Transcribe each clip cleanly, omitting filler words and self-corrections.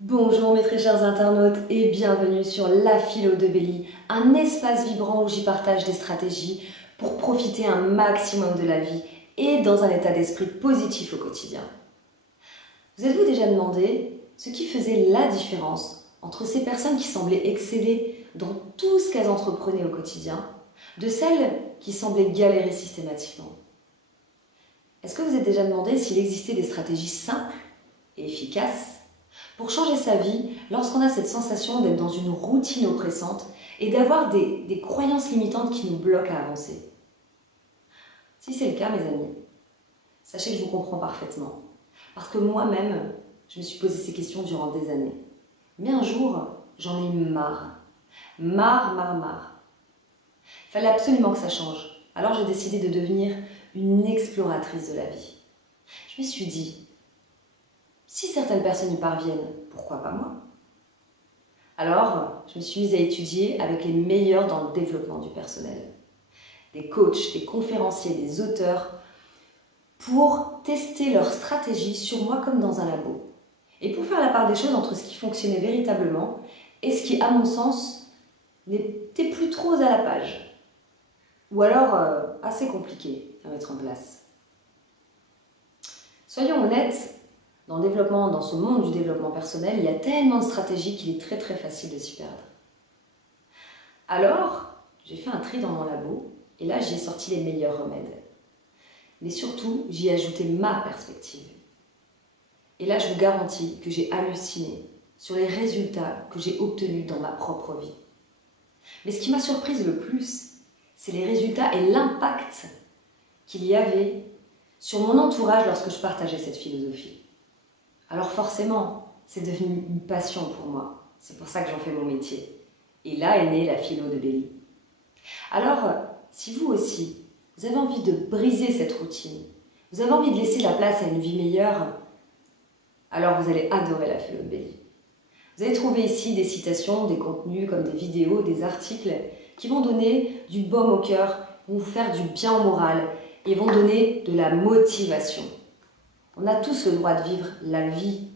Bonjour mes très chers internautes et bienvenue sur La Philo de Belly, un espace vibrant où j'y partage des stratégies pour profiter un maximum de la vie et dans un état d'esprit positif au quotidien. Vous êtes-vous déjà demandé ce qui faisait la différence entre ces personnes qui semblaient exceller dans tout ce qu'elles entreprenaient au quotidien, de celles qui semblaient galérer systématiquement? Est-ce que vous êtes déjà demandé s'il existait des stratégies simples et efficaces pour changer sa vie lorsqu'on a cette sensation d'être dans une routine oppressante et d'avoir des croyances limitantes qui nous bloquent à avancer? Si c'est le cas, mes amis, sachez que je vous comprends parfaitement. Parce que moi-même, je me suis posé ces questions durant des années. Mais un jour, j'en ai eu marre. Marre. Il fallait absolument que ça change. Alors j'ai décidé de devenir une exploratrice de la vie. Je me suis dit, si certaines personnes y parviennent, pourquoi pas moi? Alors, je me suis mise à étudier avec les meilleurs dans le développement du personnel. Des coachs, des conférenciers, des auteurs, pour tester leurs stratégies sur moi comme dans un labo. Et pour faire la part des choses entre ce qui fonctionnait véritablement et ce qui, à mon sens, n'était plus trop à la page. Ou alors assez compliqué à mettre en place. Soyons honnêtes, dans le développement, dans ce monde du développement personnel, il y a tellement de stratégies qu'il est très facile de s'y perdre. Alors, j'ai fait un tri dans mon labo et là j'y ai sorti les meilleurs remèdes. Mais surtout, j'y ai ajouté ma perspective. Et là, je vous garantis que j'ai halluciné sur les résultats que j'ai obtenus dans ma propre vie. Mais ce qui m'a surprise le plus, c'est les résultats et l'impact qu'il y avait sur mon entourage lorsque je partageais cette philosophie. Alors forcément, c'est devenu une passion pour moi. C'est pour ça que j'en fais mon métier. Et là est née la philo de Belly. Alors, si vous aussi, vous avez envie de briser cette routine, vous avez envie de laisser la place à une vie meilleure, alors vous allez adorer la philo de Belly. Vous allez trouver ici des citations, des contenus comme des vidéos, des articles qui vont donner du baume au cœur, vont vous faire du bien au moral et vont donner de la motivation. On a tous le droit de vivre la vie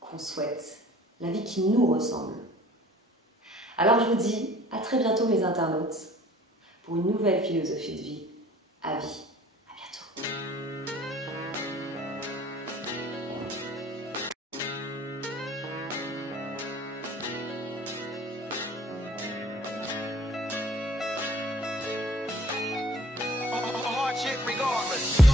qu'on souhaite, la vie qui nous ressemble. Alors je vous dis à très bientôt mes internautes pour une nouvelle philosophie de vie à vie. À bientôt. Hard shit regardless.